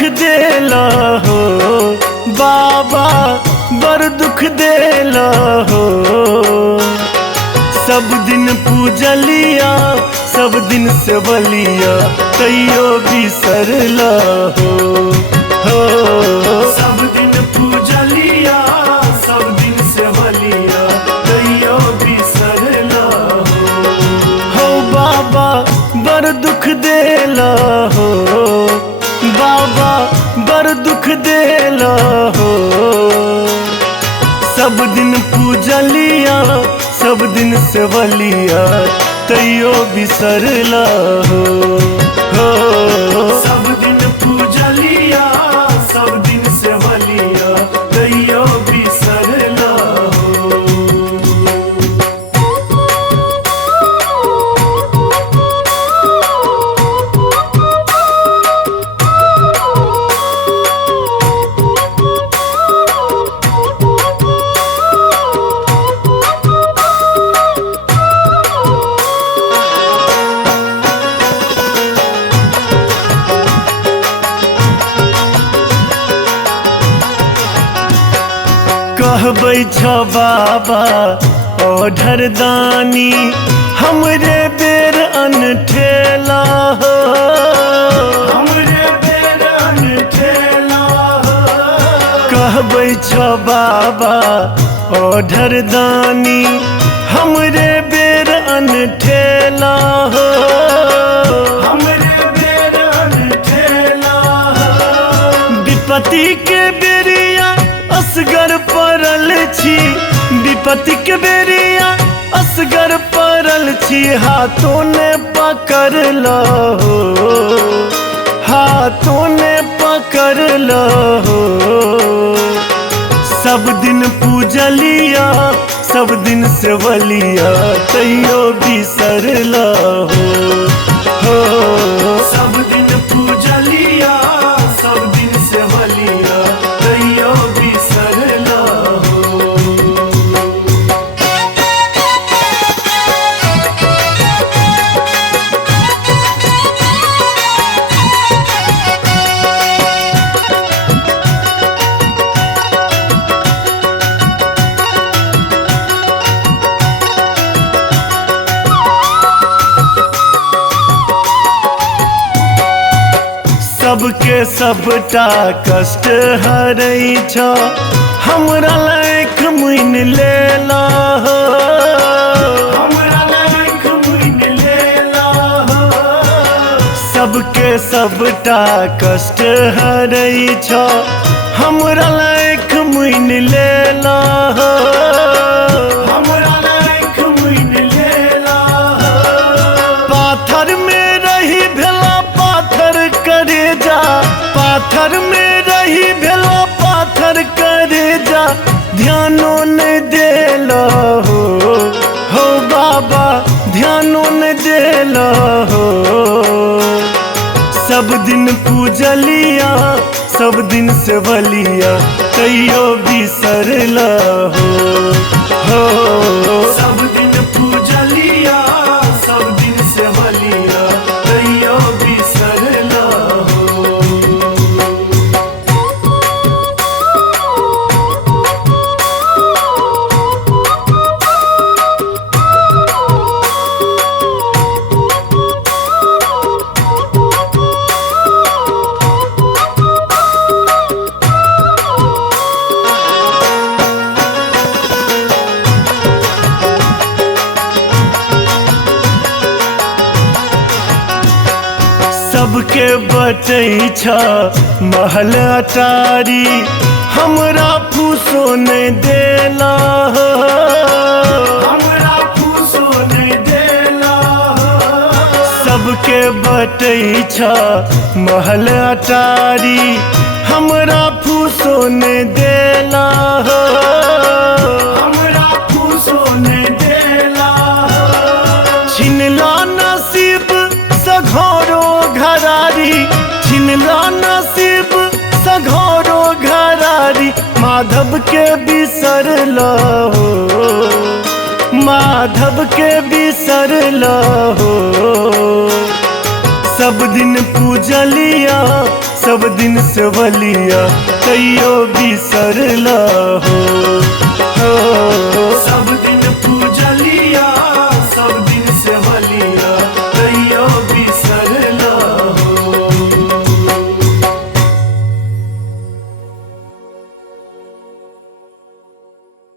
दुख देला हो बाबा, बर दुख देला हो। सब दिन पूजलिया, सब दिन सेवलिया, तैयो बिसरला हो। सब दिन पूजलिया, सब दिन सेवलिया, तैयो बिसरला हो बाबा, बर दुख देला हो बाबा, बर दुख देला हो। सब दिन पूजलिया, सब दिन सेवलिया, तैयो बिसरला हो। सब दिन पूजलिया, सब दिन सेवलिया, तैयो बिसरला हो। कहबै छ बाबा ओढ़र दानी, हमरे बेर अनठेला हो, हमरे बेर अनठेला हो। कहबै छ बाबा ओढ़र दानी, हमरे बेर अनठेला हो, हमरे बेर अनठेला हो। विपत्ति के बेरिया असगर पड़ल छी, विपत्ति के बेरिया असगर पड़ल छी, हाथों ने पकड़ लो हो, हाथों ने पकड़ लो हो। सब दिन पूजलिया, सब दिन सेवलिया, तैयो बिसरला हो। सब दिन पूजलिया, सब दिन सेवलिया, तैयो बिसरला हो। सबके सबटा कष्ट हरै छ, हमरा लायक मुइन लेला हो, हमरा लायक मुइन लेला हो। सबके सबटा कष्ट हरै छ, हमरा लायक मुइन लेला हो, हमरा लायक मुइन लेला हो। पाथर में रही भेला पाथर करे जा, पाथर में रही भेला पाथर करे जा, ध्यानो न देला हो बाबा, ध्यानो न देला हो। सब दिन पूजलिया, सब दिन सेवलिया, तैयो बिसरला हो। सब दिन पूजलिया, सब दिन सेवलिया, तैयो बिसरला हो। सबके बटै छ महल अटारी, हमरा फूसो नहीं देला हो, हमरा फूसो नहीं देला हो। सबके बटै छ महल अटारी, हमरा फूसो नहीं देला हो, हमरा फूसो नहीं देला हो। छिनला नसीब सघोरो घरारी, छिनला नसीब सघोरो घरारी, माधव के बिसरला हो, माधव के बिसरला हो। सब दिन पूजलिया सब दिन सेवलिया कहियो बिसरला हो, सब